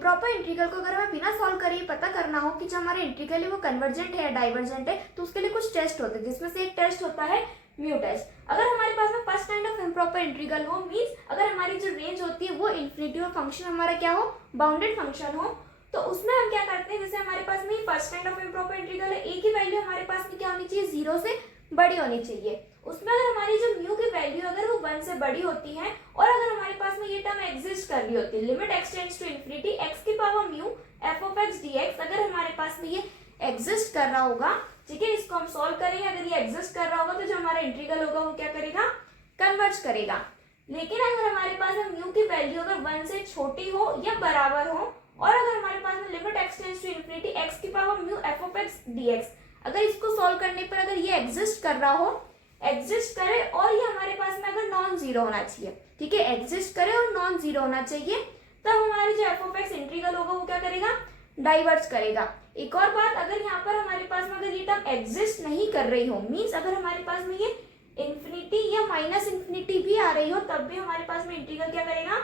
Improper integral को अगर हमें बिना सॉल्व करे पता करना हो कि जो हमारे इंटीग्रल है वो कन्वर्जेंट है या डाइवर्जेंट है, तो उसके लिए कुछ टेस्ट होते हैं, जिसमें से एक टेस्ट होता है म्यू टेस्ट। अगर हमारे पास में first kind of improper integral हो, मीन्स अगर हमारी जो रेंज होती है वो इन्फिनिटी और फंक्शन हमारा क्या हो, बाउंडेड फंक्शन हो, तो उसमें हम क्या करते हैं, जैसे हमारे पास में first kind of improper integral है, ए की वैल्यू हमारे पास में क्या होनी चाहिए, 0 से बड़ी होनी चाहिए। उसमें अगर हमारी जो म्यू की वैल्यू अगर वो 1 से बड़ी होती है और अगर हमारे पास में ये टर्म एग्जिस्ट कर रही होती है, limit x tends to infinity x की power mu f of x dx, अगर हमारे पास में ये एग्जिस्ट कर रहा होगा, ठीक है, इसको हम सॉल्व करेंगे, अगर ये एग्जिस्ट कर रहा होगा तो जो हमारा इंटीग्रल होगा वो क्या करेगा, कन्वर्ज करेगा। लेकिन अगर हमारे पास में म्यू की वैल्यू अगर 1 से छोटी हो या बराबर हो और अगर हमारे पास में limit x tends to infinity x की power mu f of x dx, अगर इसको सॉल्व करने पर अगर ये एग्जिस्ट कर रहा हो, एग्जिस्ट करे और ये हमारे पास में अगर नॉन जीरो होना चाहिए, ठीक है, एग्जिस्ट करे और नॉन जीरो होना चाहिए, तब हमारी जो एफ ऑफ एक्स इंटीग्रल होगा वो क्या करेगा, डाइवर्ज करेगा। एक और बात, अगर यहाँ पर हमारे पास में अगर ये टर्म एग्जिस्ट नहीं कर रही हो, मीन्स अगर हमारे पास में ये इन्फिनिटी या माइनस इन्फिनिटी भी आ रही हो, तब भी हमारे पास में इंटीग्रल क्या करेगा,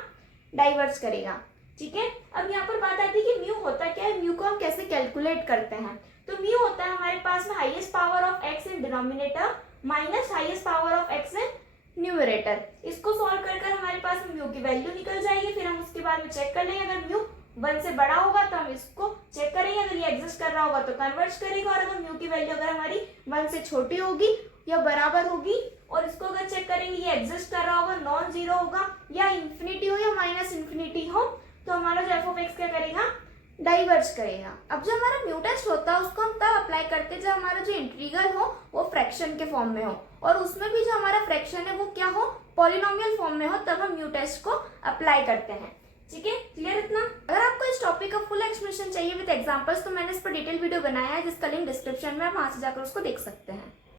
डाइवर्ज करेगा, ठीक है। अब यहाँ पर बात आती है कि म्यू होता क्या है, म्यू को हम कैसे कैलकुलेट करते हैं। तो म्यू होता है हमारे पास में highest power of x in denominator minus highest power of x in numerator. इसको सॉल्व कर कर हमारे पास म्यू की वैल्यू निकल जाएगी, फिर हम उसके बाद में चेक कर लेंगे, अगर म्यू 1 से बड़ा होगा तो हम इसको चेक करेंगे, अगर ये एग्जिस्ट कर रहा होगा तो कन्वर्ज करेगा, और अगर म्यू की वैल्यू अगर हमारी 1 से छोटी होगी या बराबर होगी और इसको अगर चेक करेंगे ये एग्जिस्ट कर रहा होगा, नॉन जीरो होगा या इन्फिनिटी हो या माइनस इन्फिनिटी हो, तो हमारा जो एफ ऑफ एक्स क्या करेगा, डाइवर्ज करेगा। अब जो हमारा म्यू टेस्ट होता है उसको हम तब अप्लाई करते हैं जब हमारा जो इंटीग्रल हो वो फ्रैक्शन के फॉर्म में हो, और उसमें भी जो हमारा फ्रैक्शन है वो क्या हो, पॉलिनोमियल फॉर्म में हो, तब हम म्यू टेस्ट को अप्लाई करते हैं, ठीक है, क्लियर इतना। अगर आपको इस टॉपिक का फुल एक्सप्लेनेशन चाहिए विद एग्जांपल्स तो मैंने इस पर डिटेल वीडियो बनाया है, जिसका लिंक डिस्क्रिप्शन में, आप वहां से जाकर उसको देख सकते हैं।